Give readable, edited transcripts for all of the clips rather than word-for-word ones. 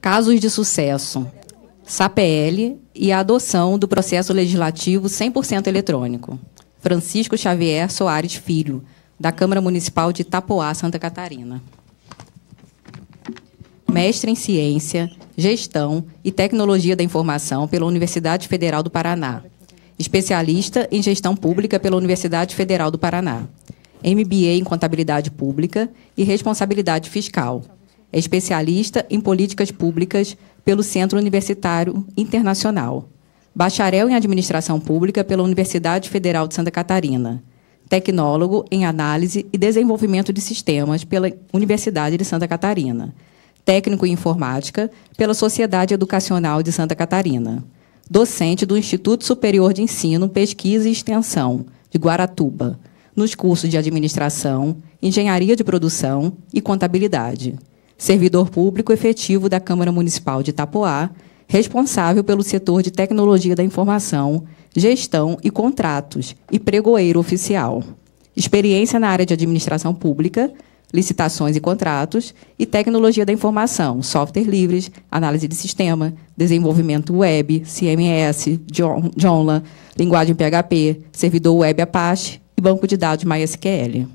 Casos de sucesso, SAPL e a adoção do processo legislativo 100% eletrônico. Francisco Xavier Soares Filho, da Câmara Municipal de Itapoá, Santa Catarina. Mestre em Ciência, Gestão e Tecnologia da Informação pela Universidade Federal do Paraná. Especialista em Gestão Pública pela Universidade Federal do Paraná. MBA em Contabilidade Pública e Responsabilidade Fiscal. É especialista em Políticas Públicas pelo Centro Universitário Internacional. Bacharel em Administração Pública pela Universidade Federal de Santa Catarina. Tecnólogo em Análise e Desenvolvimento de Sistemas pela Universidade de Santa Catarina. Técnico em Informática pela Sociedade Educacional de Santa Catarina. Docente do Instituto Superior de Ensino, Pesquisa e Extensão, de Guaratuba, nos cursos de Administração, Engenharia de Produção e Contabilidade. Servidor público efetivo da Câmara Municipal de Itapoá, responsável pelo setor de Tecnologia da Informação, Gestão e Contratos e pregoeiro oficial. Experiência na área de Administração Pública, Licitações e Contratos e Tecnologia da Informação, Software Livres, Análise de Sistema, Desenvolvimento Web, CMS, Joomla, Linguagem PHP, Servidor Web Apache e Banco de Dados MySQL.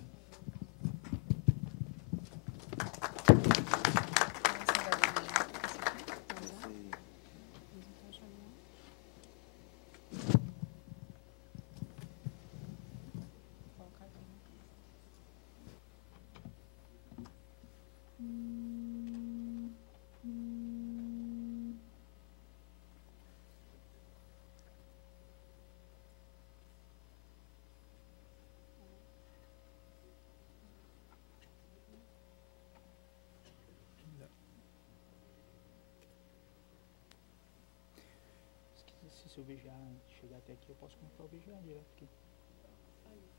Se o VGA chegar até aqui, eu posso conectar o VGA direto aqui.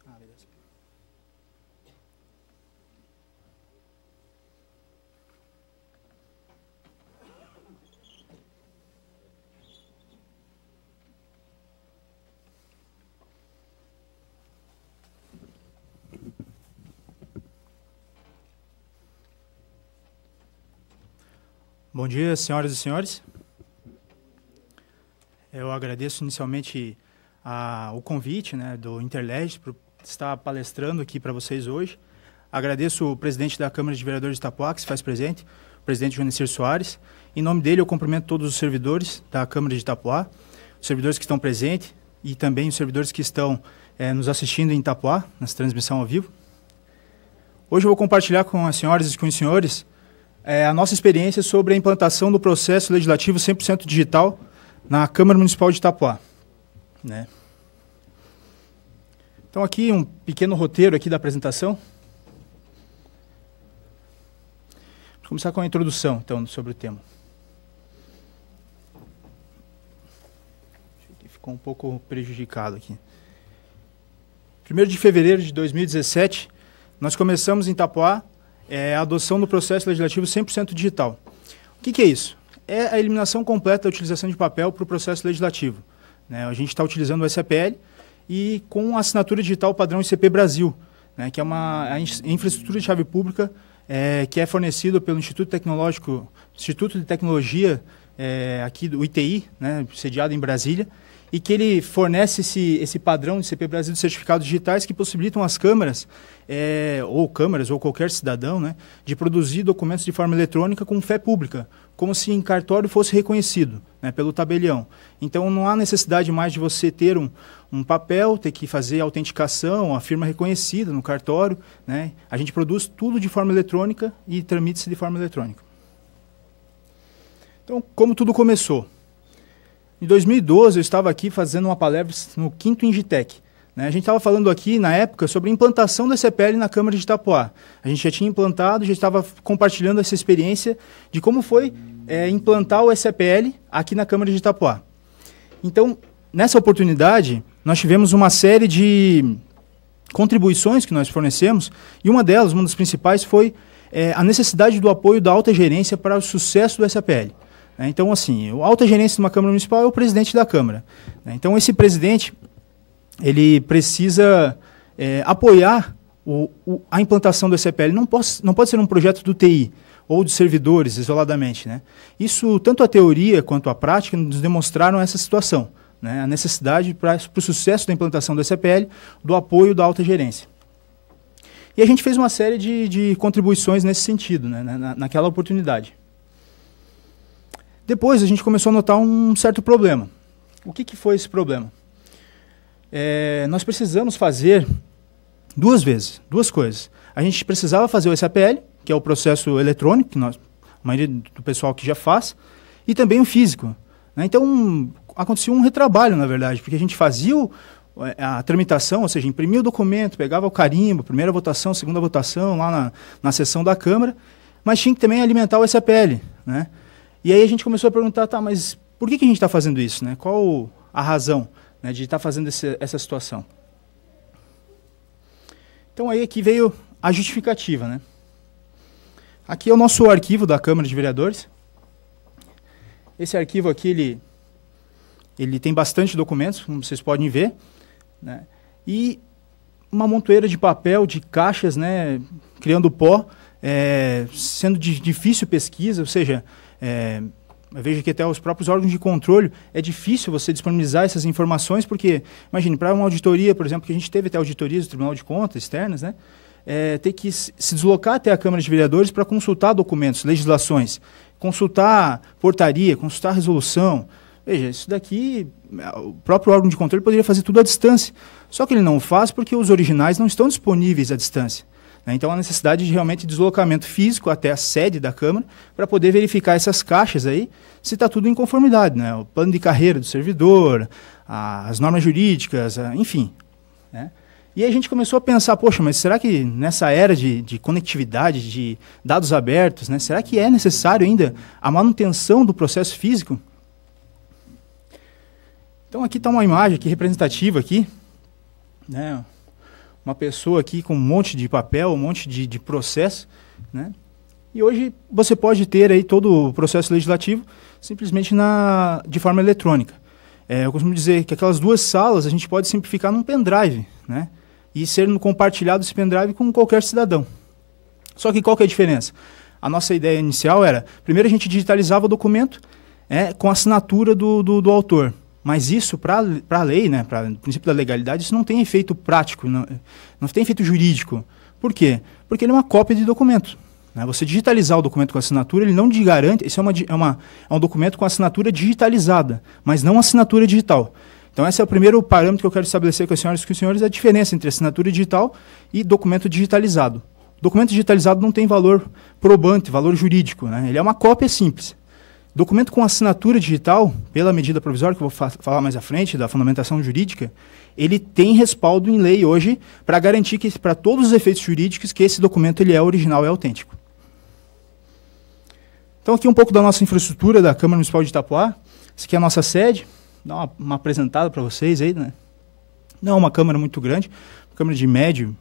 Ah, beleza. Bom dia, senhoras e senhores. Eu agradeço inicialmente o convite, né, do Interlege por estar palestrando aqui para vocês hoje. Agradeço o presidente da Câmara de Vereadores de Itapoá, que se faz presente, o presidente Joanicir Soares. Em nome dele, eu cumprimento todos os servidores da Câmara de Itapoá, os servidores que estão presentes e também os servidores que estão nos assistindo em Itapoá, nessa transmissão ao vivo. Hoje eu vou compartilhar com as senhoras e com os senhores a nossa experiência sobre a implantação do processo legislativo 100% digital na Câmara Municipal de Itapoá, né? Então, aqui um pequeno roteiro aqui da apresentação. Vou começar com a introdução, então, sobre o tema. Ficou um pouco prejudicado aqui. 1º de fevereiro de 2017, nós começamos em Itapoá a adoção do processo legislativo 100% digital. O que é isso? É a eliminação completa da utilização de papel para o processo legislativo, né? A gente está utilizando o SAPL e com a assinatura digital padrão ICP Brasil, né, que é uma infraestrutura de chave pública que é fornecida pelo Instituto de Tecnologia aqui do ITI, né, sediado em Brasília, e que ele fornece esse padrão de ICP Brasil de certificados digitais que possibilitam às câmaras, ou qualquer cidadão, né, de produzir documentos de forma eletrônica com fé pública, como se em cartório fosse reconhecido, né, pelo tabelião. Então, não há necessidade mais de você ter um papel, ter que fazer autenticação, a firma reconhecida no cartório, né? A gente produz tudo de forma eletrônica e tramite-se de forma eletrônica. Então, como tudo começou? Em 2012, eu estava aqui fazendo uma palestra no 5º Ingitec. A gente estava falando aqui, na época, sobre a implantação da SAPL na Câmara de Itapoá. A gente já tinha implantado, já estava compartilhando essa experiência de como foi implantar o SAPL aqui na Câmara de Itapoá. Então, nessa oportunidade, nós tivemos uma série de contribuições que nós fornecemos, e uma delas, uma das principais, foi a necessidade do apoio da alta gerência para o sucesso do SAPL. Então, assim, a alta gerência de uma Câmara Municipal é o presidente da Câmara. Então, esse presidente, ele precisa apoiar a implantação do SAPL. Não pode ser um projeto do TI. ou de servidores, isoladamente, né? Isso, tanto a teoria quanto a prática, nos demonstraram essa situação, né? A necessidade para o sucesso da implantação do SAPL, do apoio da alta gerência. E a gente fez uma série de contribuições nesse sentido, né? Naquela oportunidade. Depois, a gente começou a notar um certo problema. O que foi esse problema? Nós precisamos fazer duas coisas. A gente precisava fazer o SAPL, que é o processo eletrônico, que a maioria do pessoal que já faz, e também o físico, né? Então, acontecia um retrabalho, na verdade, porque a gente fazia a tramitação, ou seja, imprimia o documento, pegava o carimbo, primeira votação, segunda votação, lá na sessão da Câmara, mas tinha que também alimentar o SAPL, né? E aí a gente começou a perguntar, tá, mas por que a gente está fazendo isso, né? Qual a razão, né, de estar fazendo essa situação? Então aí aqui veio a justificativa, né? Aqui é o nosso arquivo da Câmara de Vereadores. Esse arquivo aqui, ele tem bastante documentos, como vocês podem ver, né? E uma montoeira de papel, de caixas, né, criando pó, sendo de difícil pesquisa, ou seja, eu vejo que até os próprios órgãos de controle é difícil você disponibilizar essas informações, porque, imagine, para uma auditoria, por exemplo, que a gente teve até auditorias do Tribunal de Contas externas, né, ter que se deslocar até a Câmara de Vereadores para consultar documentos, legislações, consultar portaria, consultar resolução. Veja, isso daqui, o próprio órgão de controle poderia fazer tudo à distância, só que ele não faz porque os originais não estão disponíveis à distância. Então, há necessidade de realmente deslocamento físico até a sede da Câmara para poder verificar essas caixas aí, se está tudo em conformidade, né? O plano de carreira do servidor, as normas jurídicas, enfim, né? E aí a gente começou a pensar, poxa, mas será que nessa era de conectividade, de dados abertos, né, será que é necessário ainda a manutenção do processo físico? Então, aqui está uma imagem aqui representativa aqui, né? Uma pessoa aqui com um monte de papel, um monte de processo, né? E hoje você pode ter aí todo o processo legislativo simplesmente de forma eletrônica. Eu costumo dizer que aquelas duas salas a gente pode simplificar num pendrive, né? E ser compartilhado esse pendrive com qualquer cidadão. Só que qual que é a diferença? A nossa ideia inicial era, primeiro a gente digitalizava o documento com a assinatura do autor. Mas isso, para a lei, né, para o princípio da legalidade, isso não tem efeito prático, não tem efeito jurídico. Por quê? Porque ele é uma cópia de documento, né? Você digitalizar o documento com assinatura, ele não te garante... Isso é um documento com assinatura digitalizada, mas não assinatura digital. Então, esse é o primeiro parâmetro que eu quero estabelecer com as senhoras e com os senhores, a diferença entre assinatura digital e documento digitalizado. O documento digitalizado não tem valor probante, valor jurídico, né? Ele é uma cópia simples. Documento com assinatura digital, pela medida provisória, que eu vou falar mais à frente, da fundamentação jurídica, ele tem respaldo em lei hoje para garantir que, para todos os efeitos jurídicos, que esse documento ele é original e autêntico. Então, aqui um pouco da nossa infraestrutura da Câmara Municipal de Itapoá. Essa aqui é a nossa sede. Dá uma apresentada para vocês aí, né? Não é uma Câmara muito grande, uma Câmara de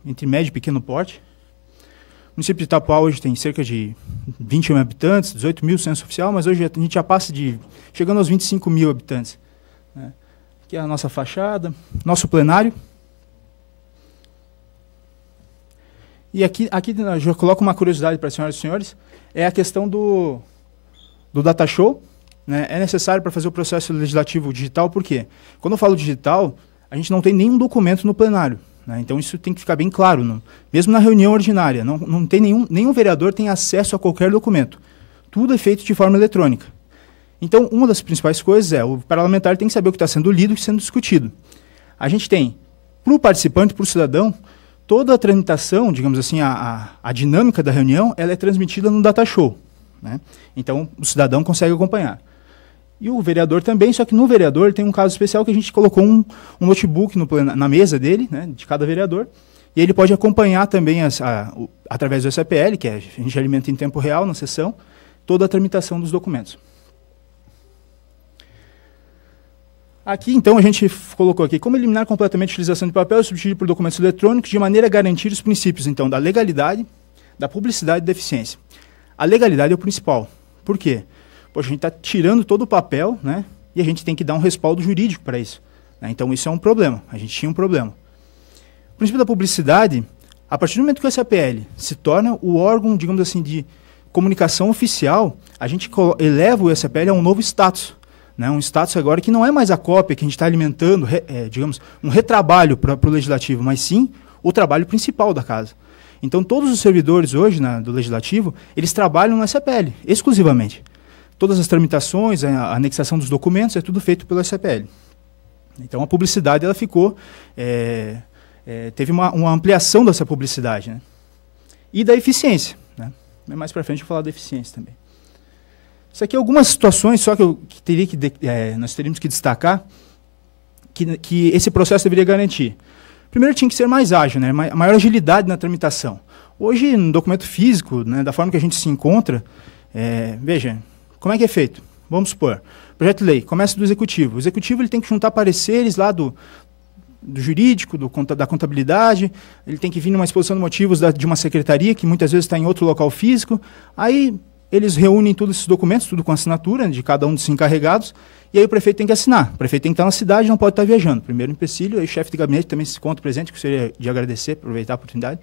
entre médio e pequeno porte. O município de Itapoá hoje tem cerca de 20 mil habitantes, 18 mil censo oficial, mas hoje a gente já passa chegando aos 25 mil habitantes, né? Aqui é a nossa fachada, nosso plenário. E aqui eu já coloco uma curiosidade para as senhoras e senhores, é a questão do data show, né? É necessário para fazer o processo legislativo digital, por quê? Quando eu falo digital, a gente não tem nenhum documento no plenário. Então, isso tem que ficar bem claro. Mesmo na reunião ordinária, não tem nenhum vereador tem acesso a qualquer documento. Tudo é feito de forma eletrônica. Então, uma das principais coisas o parlamentar tem que saber o que está sendo lido e sendo discutido. A gente tem, para o participante, para o cidadão, toda a tramitação, digamos assim, a dinâmica da reunião, ela é transmitida no data show, né? Então, o cidadão consegue acompanhar. E o vereador também, só que no vereador tem um caso especial que a gente colocou um notebook na mesa dele, né, de cada vereador, e ele pode acompanhar também, através do SAPL, que a gente alimenta em tempo real na sessão, toda a tramitação dos documentos. Aqui, então, a gente colocou aqui como eliminar completamente a utilização de papel e substituir por documentos eletrônicos de maneira a garantir os princípios, então, da legalidade, da publicidade e da eficiência. A legalidade é o principal. Por quê? Poxa, a gente está tirando todo o papel, né? E a gente tem que dar um respaldo jurídico para isso, né? Então, isso é um problema. A gente tinha um problema. O princípio da publicidade, a partir do momento que o SAPL se torna o órgão, digamos assim, de comunicação oficial, a gente eleva o SAPL a um novo status. Né? Um status agora que não é mais a cópia que a gente está alimentando, digamos, um retrabalho para o Legislativo, mas sim o trabalho principal da casa. Então, todos os servidores hoje do Legislativo, eles trabalham no SAPL, exclusivamente. Todas as tramitações, a anexação dos documentos, é tudo feito pelo SAPL. Então, a publicidade ela ficou... teve uma ampliação dessa publicidade. Né? E da eficiência. Né? Mais para frente eu vou falar da eficiência também. Isso aqui é algumas situações só que nós teríamos que destacar que esse processo deveria garantir. Primeiro, tinha que ser mais ágil, né? Maior agilidade na tramitação. Hoje, no documento físico, né, da forma que a gente se encontra, veja, como é que é feito? Vamos supor, projeto de lei, começa do executivo. O executivo ele tem que juntar pareceres lá do jurídico, da contabilidade, ele tem que vir numa exposição de motivos de uma secretaria, que muitas vezes está em outro local físico, aí eles reúnem todos esses documentos, tudo com assinatura de cada um dos encarregados, e aí o prefeito tem que assinar. O prefeito tem que estar na cidade, não pode estar viajando. Primeiro empecilho, aí o chefe de gabinete também se encontra presente, que seria de agradecer, aproveitar a oportunidade.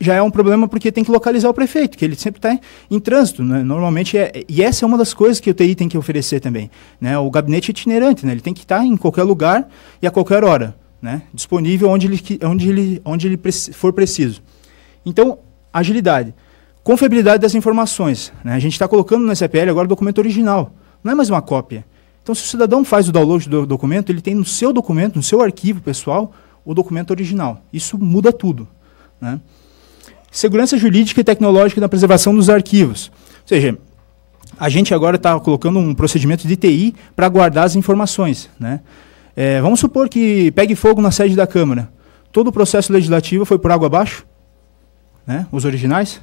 Já é um problema porque tem que localizar o prefeito, que ele sempre está em trânsito. Né? Normalmente, e essa é uma das coisas que o TI tem que oferecer também. Né? O gabinete é itinerante, né? Ele tem que estar em qualquer lugar e a qualquer hora, né? Disponível onde ele for preciso. Então, agilidade. Confiabilidade das informações. Né? A gente está colocando no SAPL agora o documento original, não é mais uma cópia. Então, se o cidadão faz o download do documento, ele tem no seu documento, no seu arquivo pessoal, o documento original. Isso muda tudo. Né? Segurança jurídica e tecnológica na preservação dos arquivos. Ou seja, a gente agora está colocando um procedimento de TI para guardar as informações. Né? Vamos supor que pegue fogo na sede da Câmara. Todo o processo legislativo foi por água abaixo, né? Os originais.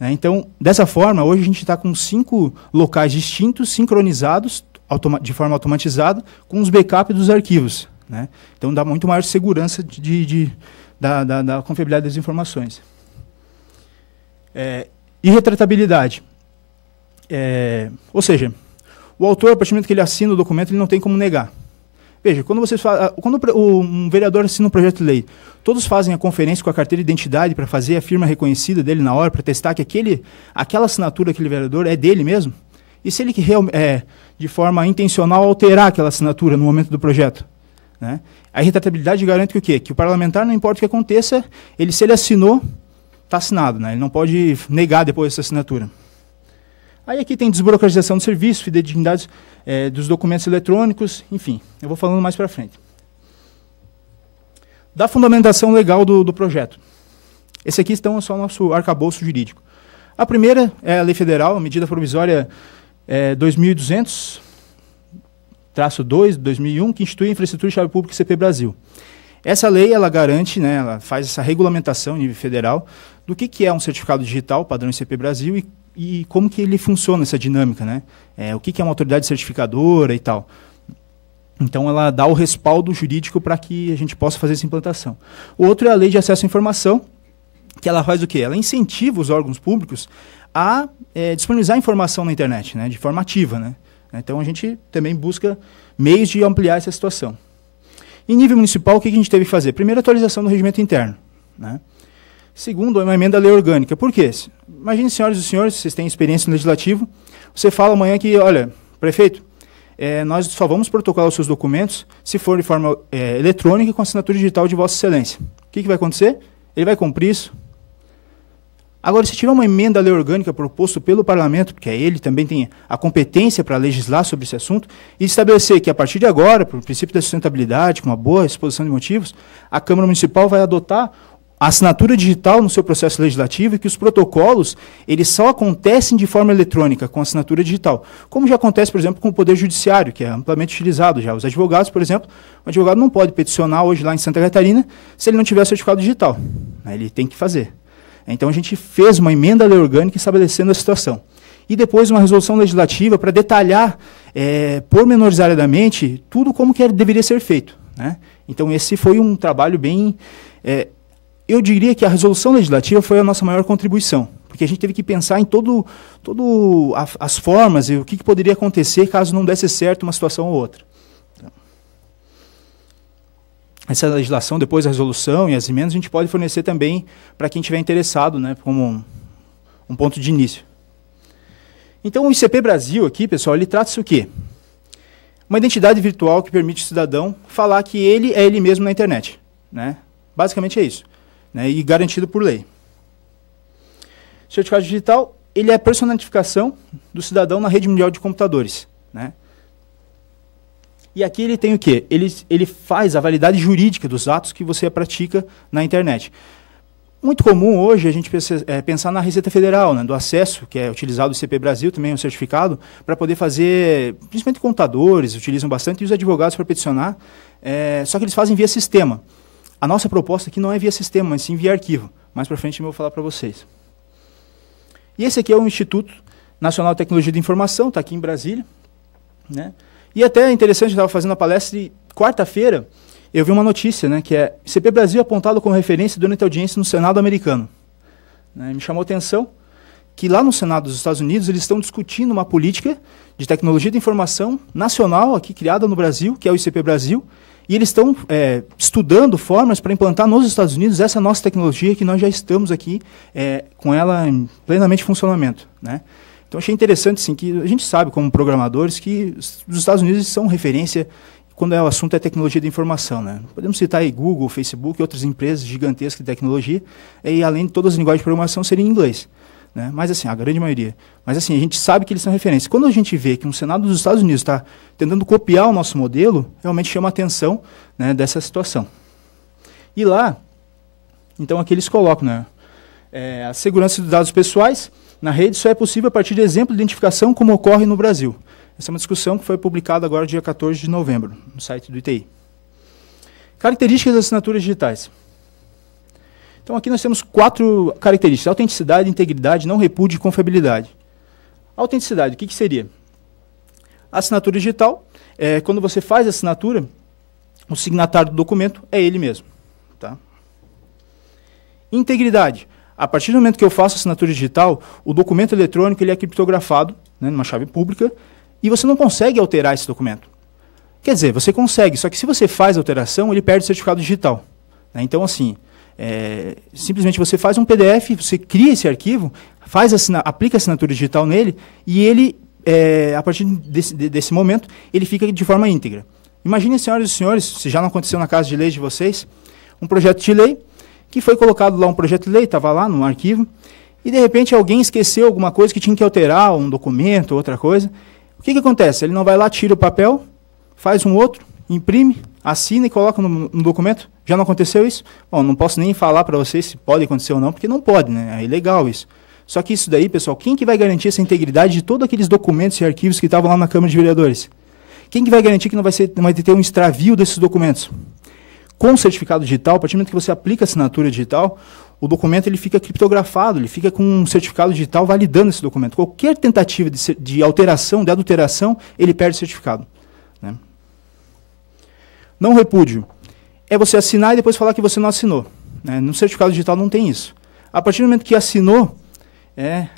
Então, dessa forma, hoje a gente está com 5 locais distintos, sincronizados, de forma automatizada, com os backups dos arquivos. Né? Então, dá muito maior segurança da confiabilidade das informações. E retratabilidade. Ou seja, o autor, a partir do momento que ele assina o documento, ele não tem como negar. Veja, quando um vereador assina um projeto de lei, todos fazem a conferência com a carteira de identidade para fazer a firma reconhecida dele na hora, para testar que aquela assinatura daquele vereador é dele mesmo? E se ele de forma intencional, alterar aquela assinatura no momento do projeto? Né? A retratabilidade garante que o quê? Que o parlamentar, não importa o que aconteça, se ele assinou, está assinado. Né? Ele não pode negar depois essa assinatura. Aí aqui tem desburocratização do serviço, fidedignidade dos documentos eletrônicos, enfim, eu vou falando mais para frente. Da fundamentação legal do projeto. Esse aqui é só o nosso arcabouço jurídico. A primeira é a Lei Federal, a medida provisória 2200-2, 2001, que institui a infraestrutura de chave pública CP Brasil. Essa lei, ela garante, né, ela faz essa regulamentação em nível federal do que é um certificado digital, padrão ICP Brasil, e como que ele funciona, essa dinâmica, né? O que é uma autoridade certificadora e tal. Então, ela dá o respaldo jurídico para que a gente possa fazer essa implantação. O outro é a Lei de Acesso à Informação, que ela faz o quê? Ela incentiva os órgãos públicos a disponibilizar informação na internet, né, de forma ativa. Né? Então, a gente também busca meios de ampliar essa situação. Em nível municipal, o que a gente teve que fazer? Primeiro, atualização do regimento interno. Né? Segundo, uma emenda à lei orgânica. Por quê? Imagine, senhoras e senhores, vocês têm experiência no legislativo, você fala amanhã que, olha, prefeito, nós só vamos protocolar os seus documentos se for de forma eletrônica com assinatura digital de Vossa Excelência. O que vai acontecer? Ele vai cumprir isso. Agora, se tiver uma emenda à lei orgânica proposta pelo parlamento, porque ele também tem a competência para legislar sobre esse assunto, e estabelecer que, a partir de agora, por princípio da sustentabilidade, com uma boa exposição de motivos, a Câmara Municipal vai adotar a assinatura digital no seu processo legislativo e que os protocolos eles só acontecem de forma eletrônica, com assinatura digital. Como já acontece, por exemplo, com o Poder Judiciário, que é amplamente utilizado já. Os advogados, por exemplo, o advogado não pode peticionar hoje lá em Santa Catarina se ele não tiver certificado digital. Ele tem que fazer. Então, a gente fez uma emenda à lei orgânica estabelecendo a situação. E depois uma resolução legislativa para detalhar pormenorizadamente tudo como que deveria ser feito. Né? Então, esse foi um trabalho bem... eu diria que a resolução legislativa foi a nossa maior contribuição, porque a gente teve que pensar em as formas e o que poderia acontecer caso não desse certo uma situação ou outra. Essa legislação, depois a resolução e as emendas, a gente pode fornecer também para quem estiver interessado, né, como um ponto de início. Então, o ICP Brasil aqui, pessoal, ele trata-se o quê? Uma identidade virtual que permite o cidadão falar que ele é ele mesmo na internet, né? Basicamente é isso, né? E garantido por lei. O certificado digital, ele é a personificação do cidadão na rede mundial de computadores, né? E aqui ele tem o quê? Ele faz a validade jurídica dos atos que você pratica na internet. Muito comum hoje a gente pensar na Receita Federal, né, do acesso, que é utilizado o ICP Brasil, também é um certificado, para poder fazer, principalmente contadores, utilizam bastante, e os advogados para peticionar, só que eles fazem via sistema. A nossa proposta aqui não é via sistema, mas sim via arquivo. Mais para frente eu vou falar para vocês. E esse aqui é o Instituto Nacional de Tecnologia de Informação, está aqui em Brasília, né? E até é interessante, eu estava fazendo a palestra e quarta-feira eu vi uma notícia, né, que é ICP Brasil apontado como referência durante a audiência no Senado americano. Né, me chamou a atenção que lá no Senado dos Estados Unidos eles estão discutindo uma política de tecnologia de informação nacional aqui criada no Brasil, que é o ICP Brasil, e eles estão estudando formas para implantar nos Estados Unidos essa nossa tecnologia que nós já estamos aqui com ela em plenamente funcionamento, né? Então achei interessante, sim, que a gente sabe como programadores que os Estados Unidos são referência quando o assunto é tecnologia de informação, né? Podemos citar aí Google, Facebook e outras empresas gigantescas de tecnologia, e além de todas as linguagens de programação serem em inglês, né? Mas assim, a grande maioria. Mas assim, a gente sabe que eles são referência. Quando a gente vê que um Senado dos Estados Unidos está tentando copiar o nosso modelo, realmente chama a atenção, né, dessa situação. E lá, então aqui eles colocam, né, a segurança dos dados pessoais na rede só é possível a partir de exemplo de identificação como ocorre no Brasil. Essa é uma discussão que foi publicada agora, dia 14 de novembro, no site do ITI. Características das assinaturas digitais. Então, aqui nós temos 4 características: autenticidade, integridade, não repúdio e confiabilidade. Autenticidade, o que seria? A assinatura digital é quando você faz a assinatura, o signatário do documento é ele mesmo. Tá? Integridade. A partir do momento que eu faço a assinatura digital, o documento eletrônico ele é criptografado, né, numa chave pública, e você não consegue alterar esse documento. Quer dizer, você consegue, só que se você faz a alteração, ele perde o certificado digital. Né? Então, assim, simplesmente você faz um PDF, você cria esse arquivo, aplica a assinatura digital nele, e ele, a partir desse momento, ele fica de forma íntegra. Imaginem, senhoras e senhores, se já não aconteceu na casa de leis de vocês, um projeto de lei, que foi colocado lá um projeto de lei, estava lá no arquivo, e de repente alguém esqueceu alguma coisa que tinha que alterar, um documento, outra coisa. O que acontece? Ele não vai lá, tira o papel, faz um outro, imprime, assina e coloca no documento. Já não aconteceu isso? Bom, não posso nem falar para vocês se pode acontecer ou não, porque não pode, né? É ilegal isso. Só que isso daí, pessoal, quem que vai garantir essa integridade de todos aqueles documentos e arquivos que estavam lá na Câmara de Vereadores? Quem que vai garantir que não vai ter um extravio desses documentos? Com o certificado digital, a partir do momento que você aplica a assinatura digital, o documento ele fica criptografado, ele fica com um certificado digital validando esse documento. Qualquer tentativa de alteração, de adulteração, ele perde o certificado. Né? Não repúdio. É você assinar e depois falar que você não assinou. Né? No certificado digital não tem isso. A partir do momento que assinou,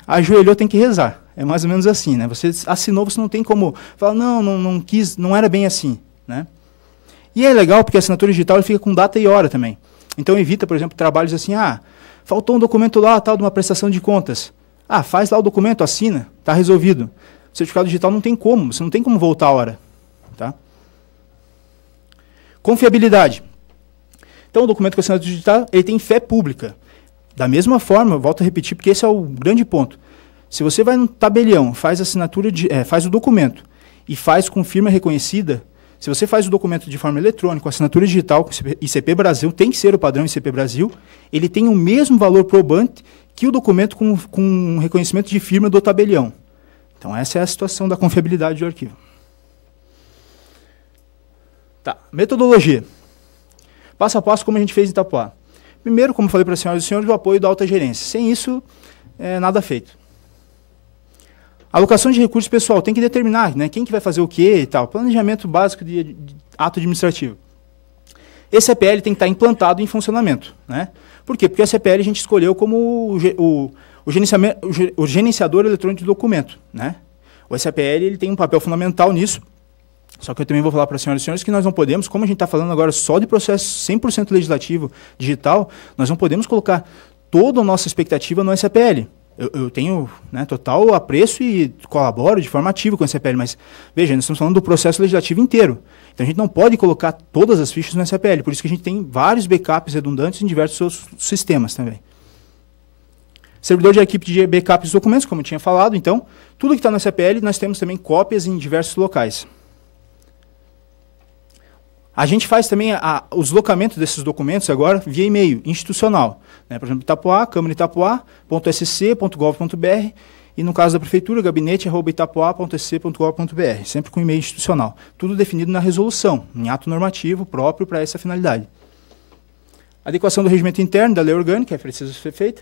ajoelhou, tem que rezar. É mais ou menos assim. Né? Você assinou, você não tem como falar, não quis, não era bem assim. Né? E é legal porque a assinatura digital ele fica com data e hora também. Então evita, por exemplo, trabalhos assim, faltou um documento lá, tal, de uma prestação de contas. Faz lá o documento, assina, está resolvido. O certificado digital não tem como, você não tem como voltar a hora. Tá? Confiabilidade. Então o documento com assinatura digital, ele tem fé pública. Da mesma forma, eu volto a repetir, porque esse é o grande ponto. Se você vai no tabelião, faz o documento e faz com firma reconhecida, se você faz o documento de forma eletrônica, assinatura digital, ICP Brasil, tem que ser o padrão ICP Brasil, ele tem o mesmo valor probante que o documento com reconhecimento de firma do tabelião. Então, essa é a situação da confiabilidade do arquivo. Tá. Metodologia. Passo a passo, como a gente fez em Itapoá. Primeiro, como falei para as senhoras e senhores, o apoio da alta gerência. Sem isso, nada feito. Alocação de recursos pessoal, tem que determinar, né, quem que vai fazer o quê e tal. Planejamento básico de ato administrativo. Esse CPL tem que estar implantado em funcionamento. Né? Por quê? Porque a CPL a gente escolheu como o gerenciador eletrônico de documento. Né? O SAPL ele tem um papel fundamental nisso, só que eu também vou falar para as senhoras e senhores que nós não podemos, como a gente está falando agora só de processo 100% legislativo digital, nós não podemos colocar toda a nossa expectativa no SAPL. Eu tenho, né, total apreço e colaboro de forma ativa com a SCPL, mas, veja, nós estamos falando do processo legislativo inteiro. Então, a gente não pode colocar todas as fichas no SCPL, por isso que a gente tem vários backups redundantes em diversos sistemas também. Servidor de arquivo de backup dos documentos, como eu tinha falado, então, tudo que está no SCPL, nós temos também cópias em diversos locais. A gente faz também o deslocamento desses documentos agora via e-mail institucional. Né? Por exemplo, Itapoá, câmara.itapoá.sc.gov.br e, no caso da Prefeitura, gabinete@itapoá.sc.gov.br, sempre com e-mail institucional. Tudo definido na resolução, em ato normativo próprio para essa finalidade. Adequação do regimento interno da lei orgânica, é preciso ser feita.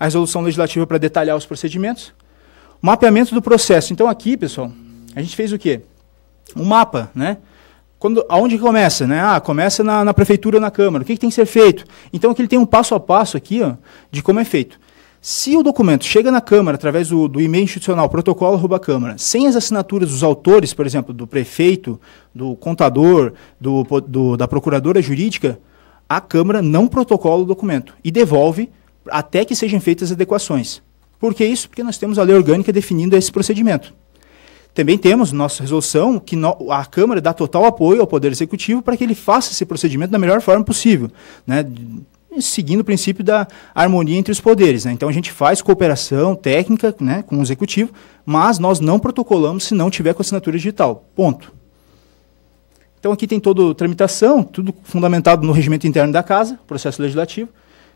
A resolução legislativa para detalhar os procedimentos. O mapeamento do processo. Então, aqui, pessoal, a gente fez o quê? Um mapa, né? Aonde começa? Né? Começa na Prefeitura ou na Câmara. O que tem que ser feito? Então, aqui ele tem um passo a passo aqui, ó, de como é feito. Se o documento chega na Câmara através do e-mail institucional protocolo@câmara, sem as assinaturas dos autores, por exemplo, do prefeito, do contador, da procuradora jurídica, a Câmara não protocola o documento e devolve até que sejam feitas adequações. Por que isso? Porque nós temos a lei orgânica definindo esse procedimento. Também temos nossa resolução que a Câmara dá total apoio ao Poder Executivo para que ele faça esse procedimento da melhor forma possível, né, seguindo o princípio da harmonia entre os poderes. Né. Então, a gente faz cooperação técnica, né, com o Executivo, mas nós não protocolamos se não tiver com assinatura digital. Ponto. Então, aqui tem toda a tramitação, tudo fundamentado no regimento interno da Casa, processo legislativo.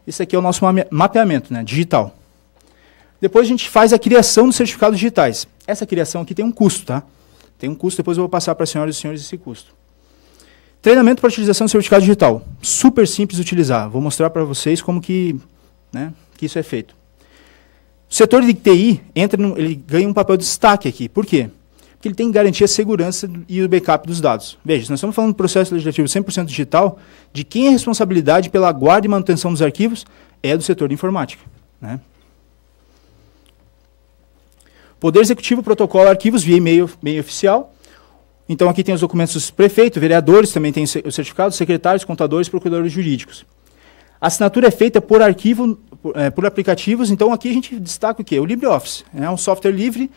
Esse aqui é o nosso mapeamento, né, digital. Depois a gente faz a criação dos certificados digitais. Essa criação aqui tem um custo, tá? Tem um custo, depois eu vou passar para as senhoras e senhores esse custo. Treinamento para a utilização do certificado digital. Super simples de utilizar. Vou mostrar para vocês como que isso é feito. O setor de TI ele ganha um papel de destaque aqui. Por quê? Porque ele tem que garantir a segurança e o backup dos dados. Veja, se nós estamos falando do processo legislativo 100% digital, de quem é a responsabilidade pela guarda e manutenção dos arquivos é do setor de informática, né? Poder Executivo protocola arquivos via e-mail oficial. Então, aqui tem os documentos dos prefeitos, vereadores, também tem os certificados, secretários, contadores, procuradores jurídicos. A assinatura é feita por arquivo, por aplicativos. Então, aqui a gente destaca o quê? O LibreOffice. É um software livre,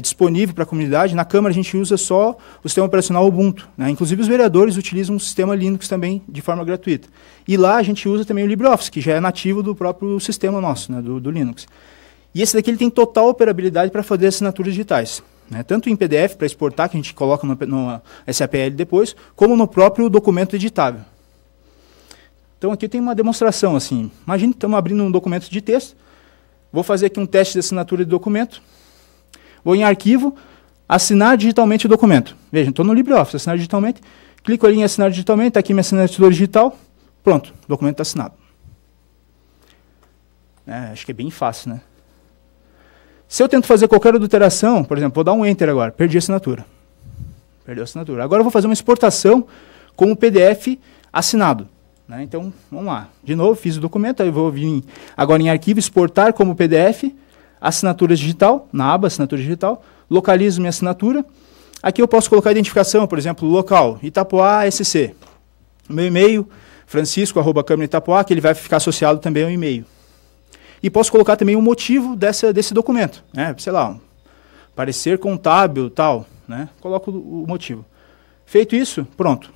disponível para a comunidade. Na Câmara, a gente usa só o sistema operacional Ubuntu, né? Inclusive, os vereadores utilizam o sistema Linux também, de forma gratuita. E lá, a gente usa também o LibreOffice, que já é nativo do próprio sistema nosso, né? do Linux. E esse daqui ele tem total operabilidade para fazer assinaturas digitais, né? Tanto em PDF, para exportar, que a gente coloca no SAPL depois, como no próprio documento editável. Então, aqui tem uma demonstração. Assim. Imagine que estamos abrindo um documento de texto. Vou fazer aqui um teste de assinatura de documento. Vou em arquivo, assinar digitalmente o documento. Veja, estou no LibreOffice, assinar digitalmente. Clico ali em assinar digitalmente, está aqui minha assinatura digital. Pronto, o documento está assinado. Acho que é bem fácil, né? Se eu tento fazer qualquer alteração, por exemplo, vou dar um Enter agora, perdi a assinatura. Perdeu a assinatura. Agora eu vou fazer uma exportação com o PDF assinado, né? Então, vamos lá. De novo, fiz o documento, aí eu vou vir agora em arquivo, exportar como PDF, assinatura digital, na aba assinatura digital, localizo minha assinatura. Aqui eu posso colocar a identificação, por exemplo, local, Itapoá SC. Meu e-mail, francisco@câmara-itapoá, que ele vai ficar associado também ao e-mail. E posso colocar também o motivo desse documento, né? Sei lá, parecer contábil, tal, né? Coloco o motivo. Feito isso, pronto.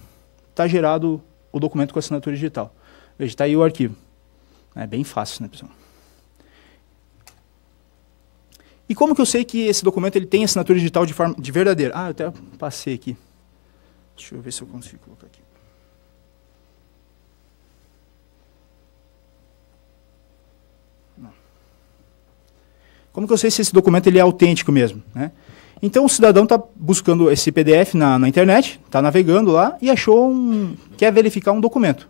Está gerado o documento com assinatura digital. Veja, está aí o arquivo. É bem fácil, né, pessoal? E como que eu sei que esse documento ele tem assinatura digital de verdadeira? Eu até passei aqui. Deixa eu ver se eu consigo colocar aqui. Como que eu sei se esse documento ele é autêntico mesmo, né? Então, o cidadão está buscando esse PDF na internet, está navegando lá e quer verificar um documento.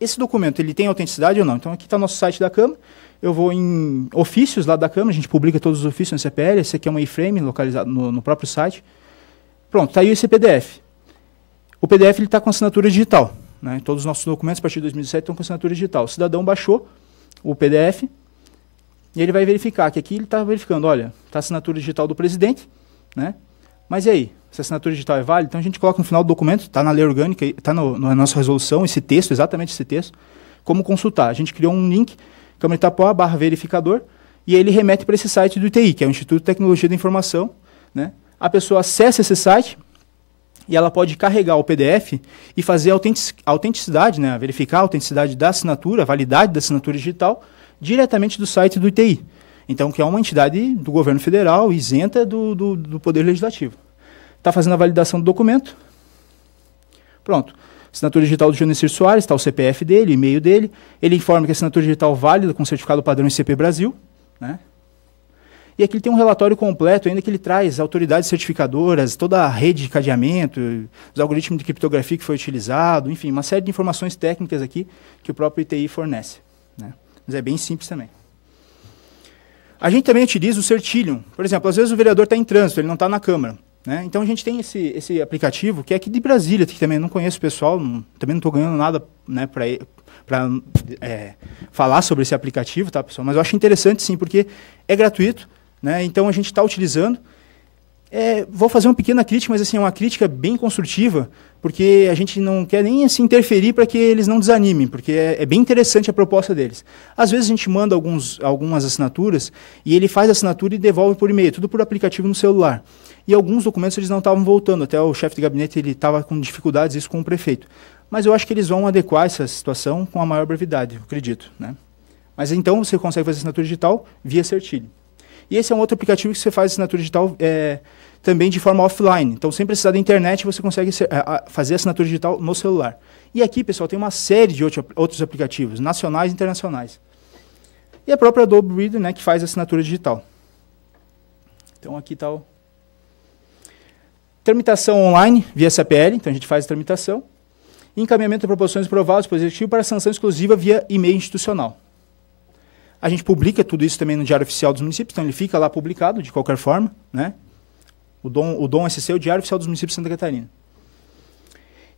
Esse documento ele tem autenticidade ou não? Então, aqui está o nosso site da Câmara. Eu vou em ofícios lá da Câmara, a gente publica todos os ofícios no CPL. Esse aqui é um iframe localizado no próprio site. Pronto, está aí esse PDF. O PDF está com assinatura digital, né? Todos os nossos documentos, a partir de 2007, estão com assinatura digital. O cidadão baixou o PDF, e ele vai verificar, que aqui ele está verificando, olha, está a assinatura digital do presidente, né? Mas e aí? Se a assinatura digital é válida, então a gente coloca no final do documento, está na lei orgânica, está na nossa resolução, esse texto, exatamente esse texto, como consultar. A gente criou um link, câmara-itapoá /verificador, e ele remete para esse site do ITI, que é o Instituto de Tecnologia da Informação, né? A pessoa acessa esse site e ela pode carregar o PDF e fazer a autenticidade, né? Verificar a autenticidade da assinatura, a validade da assinatura digital, diretamente do site do ITI. Então, que é uma entidade do governo federal, isenta do Poder Legislativo. Está fazendo a validação do documento. Pronto. Assinatura digital do Jonesir Soares, está o CPF dele, o e-mail dele. Ele informa que a assinatura digital válida com certificado padrão ICP Brasil, né? E aqui ele tem um relatório completo, ainda que ele traz autoridades certificadoras, toda a rede de cadeamento, os algoritmos de criptografia que foi utilizado, enfim, uma série de informações técnicas aqui que o próprio ITI fornece, né? Mas é bem simples também. A gente também utiliza o Certilium. Por exemplo, às vezes o vereador está em trânsito, ele não está na Câmara, né? Então a gente tem esse aplicativo, que é aqui de Brasília, que também não conheço o pessoal, também não estou ganhando nada, né, para falar sobre esse aplicativo, tá, pessoal? Mas eu acho interessante, sim, porque é gratuito, né? Então a gente está utilizando. Vou fazer uma pequena crítica, mas assim, é uma crítica bem construtiva, porque a gente não quer nem assim, interferir para que eles não desanimem, porque é bem interessante a proposta deles. Às vezes a gente manda algumas assinaturas e ele faz a assinatura e devolve por e-mail, tudo por aplicativo no celular. E alguns documentos eles não estavam voltando, até o chefe de gabinete estava com dificuldades, isso com o prefeito. Mas eu acho que eles vão adequar essa situação com a maior brevidade, eu acredito, né? Mas então você consegue fazer assinatura digital via Certilium. E esse é um outro aplicativo que você faz assinatura digital também de forma offline. Então, sem precisar da internet, você consegue fazer assinatura digital no celular. E aqui, pessoal, tem uma série de outros aplicativos, nacionais e internacionais. E a própria Adobe Reader, né, que faz assinatura digital. Então, aqui está o... Tramitação online, via SAPL, então a gente faz a tramitação. E encaminhamento de proposições aprovadas por executivo para sanção exclusiva via e-mail institucional. A gente publica tudo isso também no Diário Oficial dos Municípios, então ele fica lá publicado, de qualquer forma, né? O DOM SC é o Diário Oficial dos Municípios de Santa Catarina.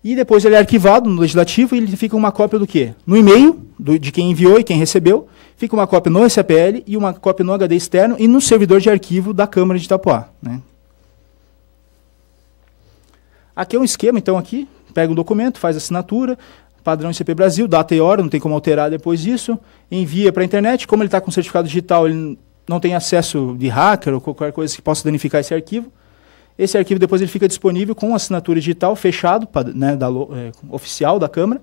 E depois ele é arquivado no Legislativo e ele fica uma cópia do quê? No e-mail, de quem enviou e quem recebeu, fica uma cópia no SAPL e uma cópia no HD externo e no servidor de arquivo da Câmara de Itapoá, né? Aqui é um esquema, então aqui, pega o documento, faz a assinatura, padrão ICP Brasil, data e hora, não tem como alterar depois disso, envia para a internet. Como ele está com certificado digital, ele não tem acesso de hacker ou qualquer coisa que possa danificar esse arquivo. Esse arquivo depois ele fica disponível com assinatura digital, fechado, né, oficial da Câmara,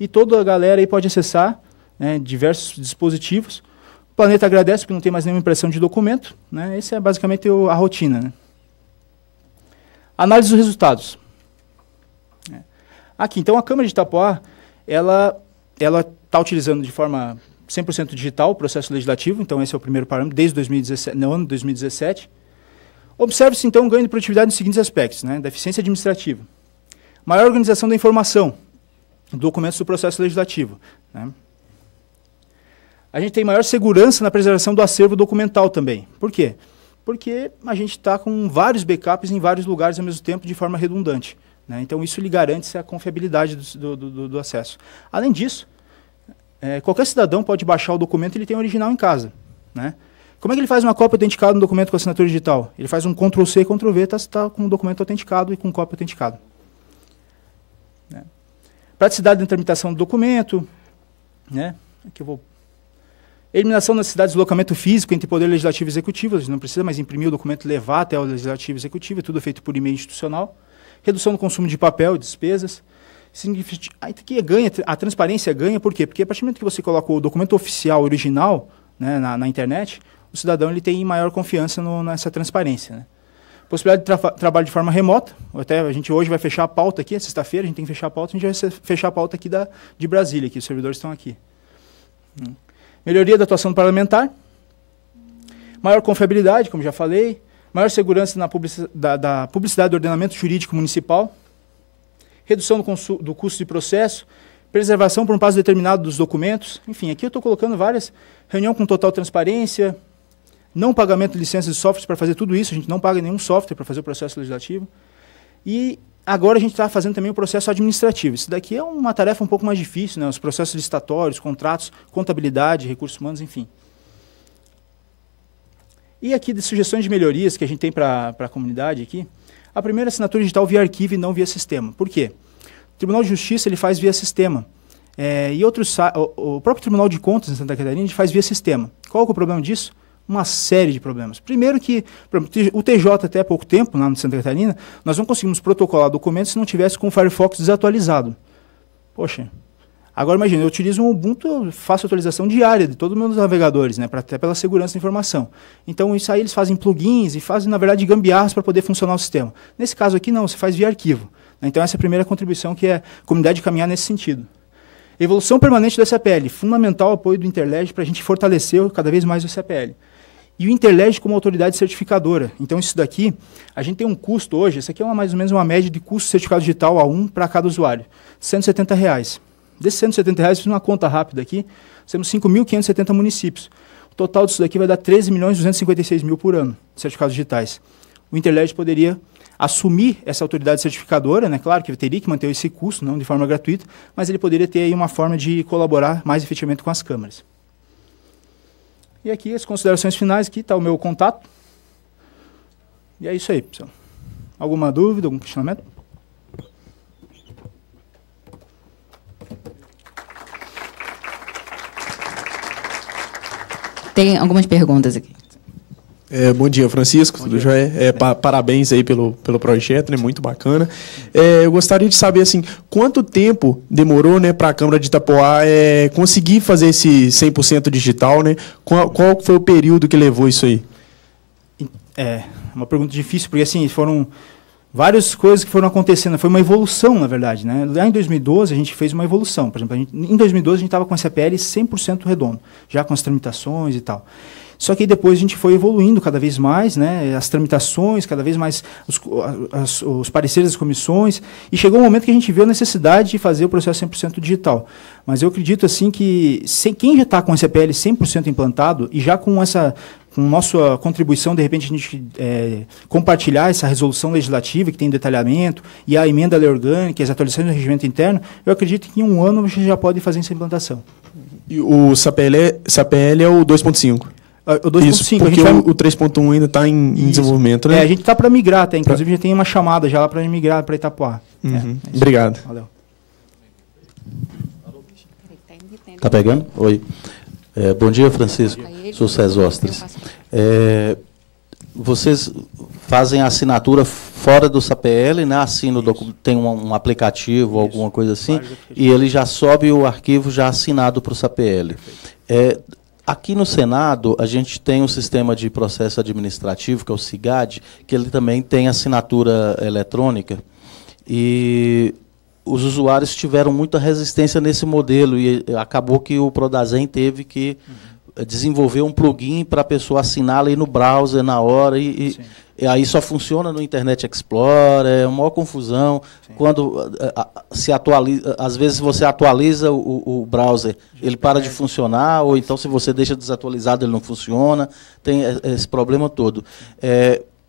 e toda a galera aí pode acessar, né, diversos dispositivos. O Planeta agradece porque não tem mais nenhuma impressão de documento, né? Essa é basicamente a rotina, né? Análise dos resultados. Aqui, então, a Câmara de Itapoá, ela está utilizando de forma 100% digital o processo legislativo, então esse é o primeiro parâmetro, desde 2017, no ano de 2017. Observe-se, então, um ganho de produtividade nos seguintes aspectos, né? Da eficiência administrativa. Maior organização da informação, documentos do processo legislativo, né? A gente tem maior segurança na preservação do acervo documental também. Por quê? Porque a gente está com vários backups em vários lugares ao mesmo tempo, de forma redundante, né? Então, isso lhe garante a confiabilidade do acesso. Além disso, qualquer cidadão pode baixar o documento e ele tem o original em casa, né? Como é que ele faz uma cópia autenticada no documento com assinatura digital? Ele faz um Ctrl+C e Ctrl+V, está com o documento autenticado e com cópia autenticada, né? Praticidade na tramitação do documento, né? Aqui eu vou... Eliminação da necessidade de deslocamento físico entre Poder Legislativo e Executivo, a gente não precisa mais imprimir o documento e levar até o Legislativo e Executivo, é tudo feito por e-mail institucional. Redução do consumo de papel e despesas. Aqui ganha, a transparência ganha, por quê? Porque a partir do momento que você coloca o documento oficial, original, né, na internet, o cidadão ele tem maior confiança nessa transparência, né? Possibilidade de trabalho de forma remota. Até a gente hoje vai fechar a pauta aqui, é sexta-feira, a gente tem que fechar a pauta, a gente vai fechar a pauta aqui de Brasília, aqui, os servidores estão aqui. Melhoria da atuação do parlamentar. Maior confiabilidade, como já falei. Maior segurança da publicidade do ordenamento jurídico municipal. Redução do custo de processo. Preservação por um prazo determinado dos documentos. Enfim, aqui eu estou colocando várias. Reunião com total transparência. Não pagamento de licenças de softwares para fazer tudo isso. A gente não paga nenhum software para fazer o processo legislativo. E agora a gente está fazendo também o processo administrativo. Isso daqui é uma tarefa um pouco mais difícil, né? Os processos licitatórios, contratos, contabilidade, recursos humanos, enfim. E aqui de sugestões de melhorias que a gente tem para a comunidade aqui. A primeira, assinatura digital via arquivo e não via sistema. Por quê? O Tribunal de Justiça ele faz via sistema. E o próprio Tribunal de Contas em Santa Catarina ele faz via sistema. Qual é o problema disso? uma série de problemas. Primeiro que, por exemplo, o TJ até há pouco tempo, lá no Santa Catarina, nós não conseguimos protocolar documentos se não tivesse com o Firefox desatualizado. Poxa, agora imagina, eu utilizo um Ubuntu, eu faço atualização diária de todos os meus navegadores, né, até pela segurança da informação. Então isso aí eles fazem plugins e fazem, na verdade, gambiarras para poder funcionar o sistema. Nesse caso aqui não, você faz via arquivo. Então essa é a primeira contribuição que é a comunidade caminhar nesse sentido. Evolução permanente do SAPL, fundamental apoio do Interlege para a gente fortalecer cada vez mais o SAPL. E o Interlege como autoridade certificadora. Então, isso daqui, a gente tem um custo hoje, essa aqui é mais ou menos uma média de custo certificado digital A1 para cada usuário, R$170. Desses R$170, fiz uma conta rápida aqui, temos 5.570 municípios. O total disso daqui vai dar 13.256.000 por ano, de certificados digitais. O Interlege poderia assumir essa autoridade certificadora, né? Claro que ele teria que manter esse custo, não de forma gratuita, mas ele poderia ter aí uma forma de colaborar mais efetivamente com as câmaras. E aqui as considerações finais, aqui está o meu contato. E é isso aí, pessoal. Alguma dúvida, algum questionamento? Tem algumas perguntas aqui. Bom dia, Francisco, tudo jóia? Parabéns aí pelo projeto, né? Muito bacana. Eu gostaria de saber assim, quanto tempo demorou, né, para a Câmara de Itapoá conseguir fazer esse 100% digital, né? Qual foi o período que levou isso aí? É uma pergunta difícil, porque assim, foram várias coisas que foram acontecendo. Foi uma evolução, na verdade, né? Lá em 2012, a gente fez uma evolução. Por exemplo, em 2012, a gente estava com a CPL 100% redondo, já com as tramitações e tal. Só que depois a gente foi evoluindo cada vez mais, né, as tramitações, cada vez mais os pareceres das comissões, e chegou um momento que a gente viu a necessidade de fazer o processo 100% digital. Mas eu acredito assim que quem já está com o CPL 100% implantado e já com nossa contribuição, de repente, a gente compartilhar essa resolução legislativa que tem detalhamento e a emenda à lei orgânica, as atualizações do regimento interno, eu acredito que em um ano você já pode fazer essa implantação. E o SAPL é o 2.5? O 2.5, porque o 3.1 ainda está em desenvolvimento, né? A gente está para migrar até, inclusive já tem uma chamada já lá para migrar para Itapoá. Uhum. Obrigado. Valeu. Tá pegando? Oi. Bom dia, Francisco. Sou César Ostres. Vocês fazem a assinatura fora do SAPL, né? Tem um aplicativo, alguma coisa assim, e ele já sobe o arquivo já assinado para o SAPL. Aqui no Senado, a gente tem um sistema de processo administrativo, que é o SIGAD, que ele também tem assinatura eletrônica. E os usuários tiveram muita resistência nesse modelo, e acabou que o Prodazem teve que desenvolver um plugin para a pessoa assinar ali no browser na hora, e aí só funciona no Internet Explorer, é uma maior confusão. Sim. Quando se atualiza, às vezes você atualiza o browser, ele para de funcionar, ou então se você deixa desatualizado ele não funciona, tem esse problema todo.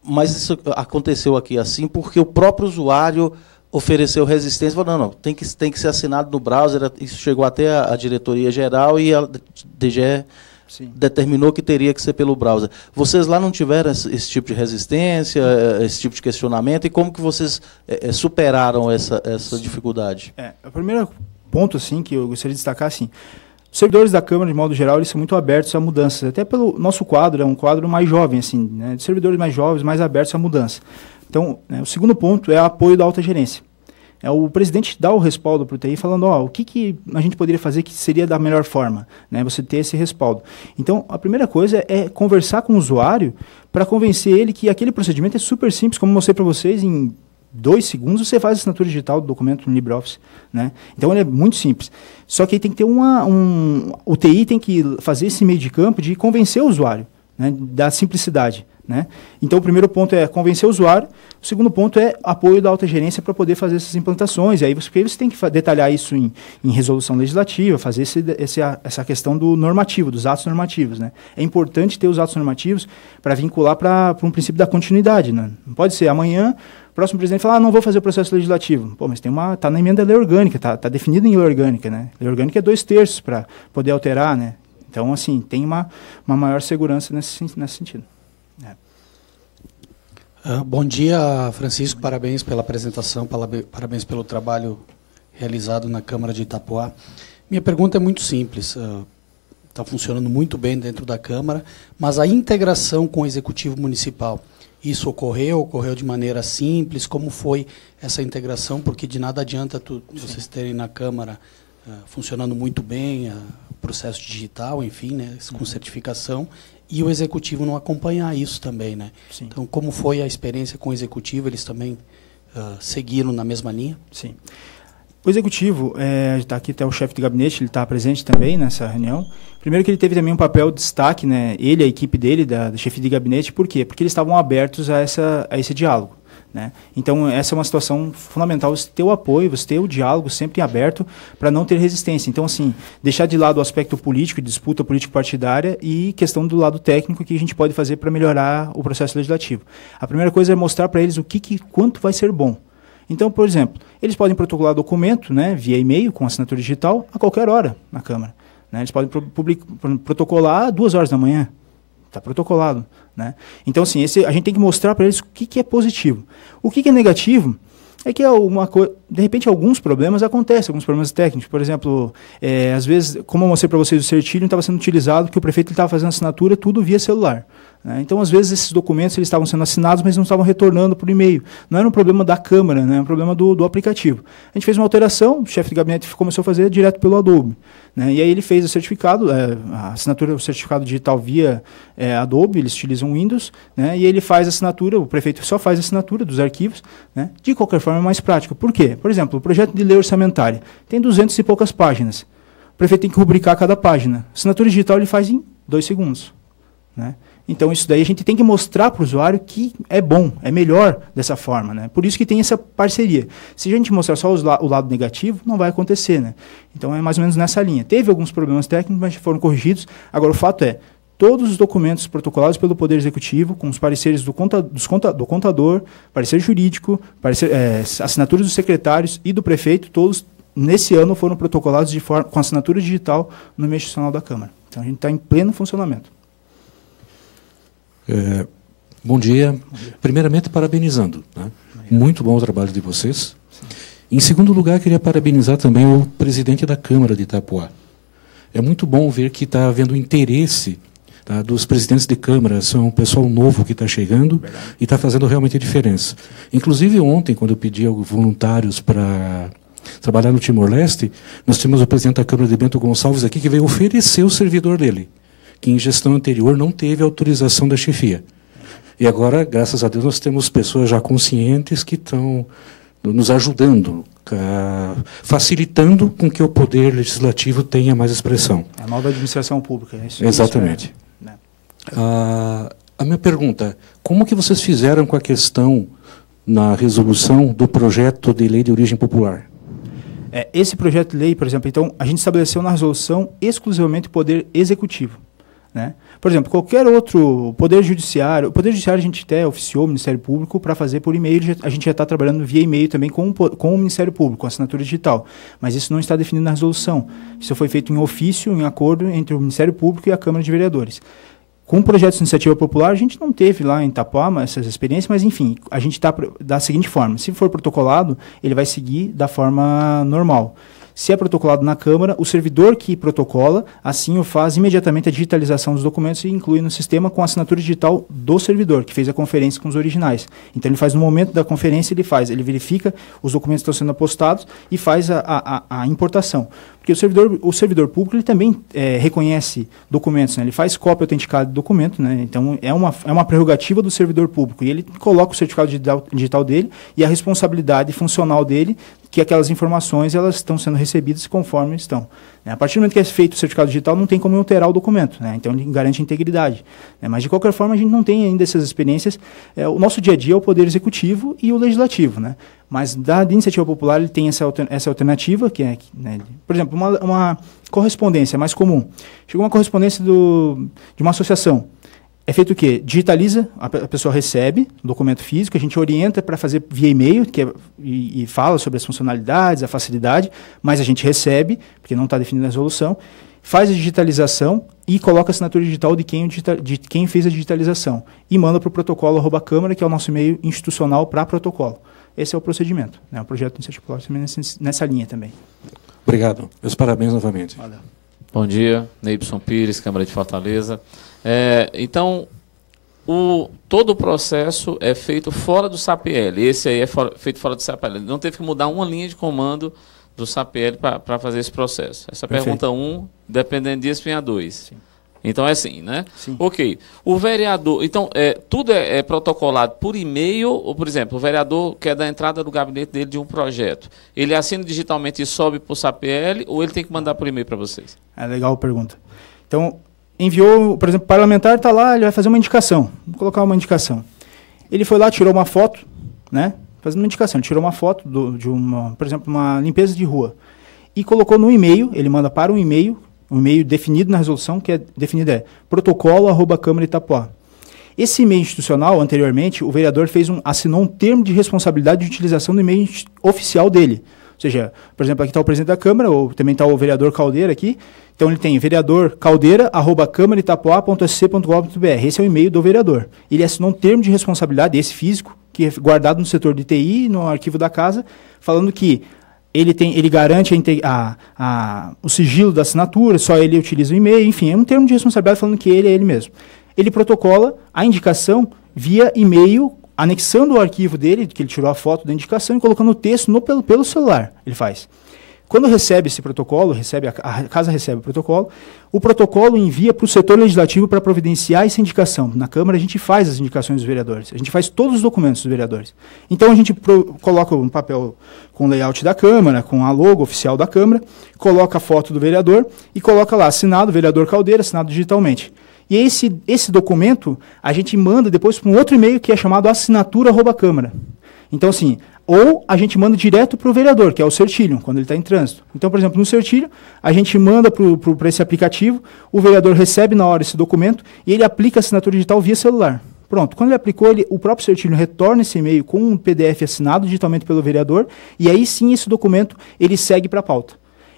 Mas isso aconteceu aqui assim porque o próprio usuário ofereceu resistência, falou, não, tem que ser assinado no browser, isso chegou até a diretoria geral e a DGE determinou que teria que ser pelo browser. Vocês lá não tiveram esse tipo de resistência, esse tipo de questionamento, e como que vocês superaram essa dificuldade? O primeiro ponto assim, que eu gostaria de destacar, assim, os servidores da Câmara, de modo geral, eles são muito abertos a mudanças, até pelo nosso quadro, é um quadro mais jovem, assim, né, de servidores mais jovens, mais abertos a mudança. Então, o segundo ponto é o apoio da alta gerência. O presidente dá o respaldo para o TI, falando, o que a gente poderia fazer que seria da melhor forma, né, você ter esse respaldo. Então, a primeira coisa é conversar com o usuário para convencer ele que aquele procedimento é super simples, como eu mostrei para vocês, em 2 segundos você faz a assinatura digital do documento no LibreOffice, né? Então, ele é muito simples. Só que aí tem que ter o TI tem que fazer esse meio de campo de convencer o usuário, né, da simplicidade. Né? Então, o primeiro ponto é convencer o usuário, o segundo ponto é apoio da alta gerência para poder fazer essas implantações, e aí você tem que detalhar isso em resolução legislativa, fazer essa questão do normativo, dos atos normativos. Né? É importante ter os atos normativos para vincular para um princípio da continuidade. Né? Não pode ser amanhã, o próximo presidente fala, não vou fazer o processo legislativo. Pô, mas está na emenda da lei orgânica, está definido em lei orgânica. Né? Lei orgânica é 2/3 para poder alterar. Né? Então, assim, tem uma maior segurança nesse sentido. Bom dia, Francisco. Parabéns pela apresentação, parabéns pelo trabalho realizado na Câmara de Itapoá. Minha pergunta é muito simples. está funcionando muito bem dentro da Câmara, mas a integração com o Executivo Municipal, isso ocorreu de maneira simples? Como foi essa integração? Porque de nada adianta vocês terem na Câmara funcionando muito bem, o processo digital, enfim, né, com certificação, e o Executivo não acompanhar isso também, né? Sim. Então, como foi a experiência com o Executivo? Eles também seguiram na mesma linha? Sim. O Executivo, está aqui até o chefe de gabinete, ele está presente também nessa reunião. Primeiro que ele teve também um papel de destaque, né, ele e a equipe dele, da chefe de gabinete, por quê? Porque eles estavam abertos a esse diálogo. Né? Então, essa é uma situação fundamental, você ter o apoio, você ter o diálogo sempre aberto para não ter resistência. Então, assim, deixar de lado o aspecto político, disputa político-partidária e questão do lado técnico que a gente pode fazer para melhorar o processo legislativo. A primeira coisa é mostrar para eles quanto vai ser bom. Então, por exemplo, eles podem protocolar documento, né, via e-mail, com assinatura digital, a qualquer hora na Câmara. Né? Eles podem protocolar às 2 horas da manhã. Está protocolado. Né? Então, assim, a gente tem que mostrar para eles o que é positivo. O que é negativo é que de repente alguns problemas acontecem, alguns problemas técnicos. Por exemplo, às vezes, como eu mostrei para vocês, o certilho estava sendo utilizado porque o prefeito estava fazendo assinatura tudo via celular. Né? Então, às vezes, esses documentos eles estavam sendo assinados, mas não estavam retornando por e-mail. Não era um problema da Câmara, né? Era um problema do aplicativo. A gente fez uma alteração, o chefe de gabinete começou a fazer direto pelo Adobe. Né? E aí ele fez o certificado, a assinatura, o certificado digital via Adobe, eles utilizam Windows, né? E ele faz a assinatura, o prefeito só faz a assinatura dos arquivos, né? De qualquer forma é mais prático. Por quê? Por exemplo, o projeto de lei orçamentária tem 200 e poucas páginas. O prefeito tem que rubricar cada página. A assinatura digital ele faz em 2 segundos. Né? Então, isso daí a gente tem que mostrar para o usuário que é bom, é melhor dessa forma. Né? Por isso que tem essa parceria. Se a gente mostrar só o lado negativo, não vai acontecer. Né? Então, é mais ou menos nessa linha. Teve alguns problemas técnicos, mas foram corrigidos. Agora, o fato é, todos os documentos protocolados pelo Poder Executivo, com os pareceres do contador, parecer jurídico, assinaturas dos secretários e do prefeito, todos, nesse ano, foram protocolados com assinatura digital no e-mail institucional da Câmara. Então, a gente está em pleno funcionamento. Bom dia. Primeiramente, parabenizando. Né? Muito bom o trabalho de vocês. Sim. Em segundo lugar, queria parabenizar também o presidente da Câmara de Itapoá. É muito bom ver que está havendo interesse, tá, dos presidentes de Câmara. São um pessoal novo que está chegando. Verdade. E está fazendo realmente a diferença. Inclusive, ontem, quando eu pedi aos voluntários para trabalhar no Timor-Leste, nós tínhamos o presidente da Câmara de Bento Gonçalves aqui, que veio oferecer o servidor dele, que em gestão anterior não teve autorização da chefia. E agora, graças a Deus, nós temos pessoas já conscientes que estão nos ajudando, facilitando com que o Poder Legislativo tenha mais expressão. A nova administração pública. Exatamente. A minha pergunta, como que vocês fizeram com a questão na resolução do projeto de lei de origem popular? Esse projeto de lei, por exemplo, então, a gente estabeleceu na resolução exclusivamente o Poder Executivo. Né? Por exemplo, qualquer outro Poder Judiciário a gente até oficiou o Ministério Público para fazer por e-mail, a gente já está trabalhando via e-mail também com o Ministério Público, com assinatura digital, mas isso não está definido na resolução. Isso foi feito em ofício, em acordo entre o Ministério Público e a Câmara de Vereadores. Com projetos de iniciativa popular, a gente não teve lá em Itapoá essas experiências, mas enfim, a gente está da seguinte forma, se for protocolado, ele vai seguir da forma normal. Se é protocolado na Câmara, o servidor que protocola, assim o faz imediatamente a digitalização dos documentos e inclui no sistema com a assinatura digital do servidor, que fez a conferência com os originais. Então, ele faz no momento da conferência, ele verifica os documentos que estão sendo apostados e faz a importação. Porque o servidor público ele também reconhece documentos, né? Ele faz cópia autenticada do documento, né? Então é uma prerrogativa do servidor público e ele coloca o certificado digital dele e a responsabilidade funcional dele que aquelas informações elas estão sendo recebidas conforme estão. Né? A partir do momento que é feito o certificado digital, não tem como alterar o documento, né? Então ele garante a integridade. Né? Mas de qualquer forma a gente não tem ainda essas experiências. O nosso dia a dia é o Poder Executivo e o Legislativo, né? Mas da iniciativa popular ele tem essa alternativa, que é, né, por exemplo, uma correspondência mais comum. Chegou uma correspondência de uma associação. É feito o quê? Digitaliza, a pessoa recebe o documento físico, a gente orienta para fazer via e-mail, e fala sobre as funcionalidades, a facilidade, mas a gente recebe, porque não está definida a resolução, faz a digitalização e coloca a assinatura digital de quem fez a digitalização. E manda para o protocolo@câmara, que é o nosso e-mail institucional para protocolo. Esse é o procedimento. O projeto de iniciativa popular também nessa linha também. Obrigado. Meus parabéns novamente. Valeu. Bom dia, Neibson Pires, Câmara de Fortaleza. Então, todo o processo é feito fora do SAPL. Esse aí é feito fora do SAPL. Não teve que mudar uma linha de comando do SAPL para fazer esse processo. Essa pergunta 1, dependendo disso, vem a 2. Sim. Então, é assim, né? Sim. Ok. O vereador... Então, tudo é protocolado por e-mail, ou, por exemplo, o vereador quer dar entrada no gabinete dele de um projeto. Ele assina digitalmente e sobe para o SAPL, ou ele tem que mandar por e-mail para vocês? É legal a pergunta. Então, enviou, por exemplo, o parlamentar está lá, ele vai fazer uma indicação. Vou colocar uma indicação. Ele foi lá, tirou uma foto, né? Fazendo uma indicação. Ele tirou uma foto de uma, por exemplo, uma limpeza de rua. E colocou no e-mail, ele manda para um e-mail definido na resolução, que é definido protocolo@câmara-itapoá. Esse e-mail institucional, anteriormente, o vereador assinou um termo de responsabilidade de utilização do e-mail oficial dele. Ou seja, por exemplo, aqui está o presidente da Câmara, ou também está o vereador Caldeira aqui. Então, ele tem vereadorcaldeira@câmara-itapoá.sc.gov.br. Esse é o e-mail do vereador. Ele assinou um termo de responsabilidade, esse físico, que é guardado no setor de TI, no arquivo da casa, falando que ele garante o sigilo da assinatura, só ele utiliza o e-mail, enfim, é um termo de responsabilidade falando que ele é ele mesmo. Ele protocola a indicação via e-mail, anexando o arquivo dele, que ele tirou a foto da indicação, e colocando o texto pelo celular, ele faz. Quando recebe esse protocolo, a casa recebe o protocolo envia para o setor legislativo para providenciar essa indicação. Na Câmara, a gente faz as indicações dos vereadores, a gente faz todos os documentos dos vereadores. Então, a gente coloca um papel com o layout da Câmara, com a logo oficial da Câmara, coloca a foto do vereador e coloca lá, assinado, vereador Caldeira, assinado digitalmente. E esse documento, a gente manda depois para um outro e-mail que é chamado assinatura@câmara. Então, assim, ou a gente manda direto para o vereador, que é o Certilho, quando ele está em trânsito. Então, por exemplo, no Certilho, a gente manda para esse aplicativo, o vereador recebe na hora esse documento e ele aplica a assinatura digital via celular. Pronto, quando ele aplicou, o próprio Certilho retorna esse e-mail com um PDF assinado digitalmente pelo vereador, e aí sim esse documento ele segue para a pauta.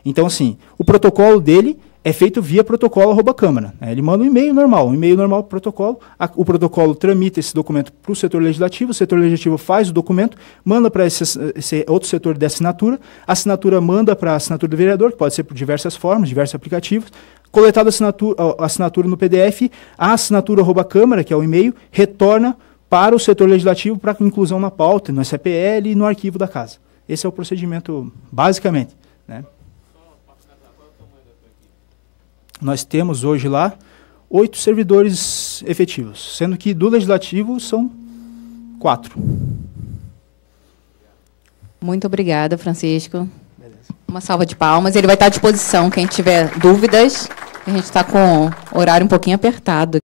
Então, assim, o protocolo dele é feito via protocolo@câmara. Ele manda um e-mail normal para o protocolo, o protocolo tramita esse documento para o setor legislativo faz o documento, manda para esse outro setor de assinatura, a assinatura manda para a assinatura do vereador, que pode ser por diversas formas, diversos aplicativos, coletada a assinatura no PDF, a assinatura@câmara, que é o e-mail, retorna para o setor legislativo para inclusão na pauta, no SPL e no arquivo da casa. Esse é o procedimento, basicamente, né? Nós temos hoje lá 8 servidores efetivos, sendo que do Legislativo são 4. Muito obrigada, Francisco. Beleza. Uma salva de palmas. Ele vai estar à disposição, quem tiver dúvidas. A gente está com o horário um pouquinho apertado.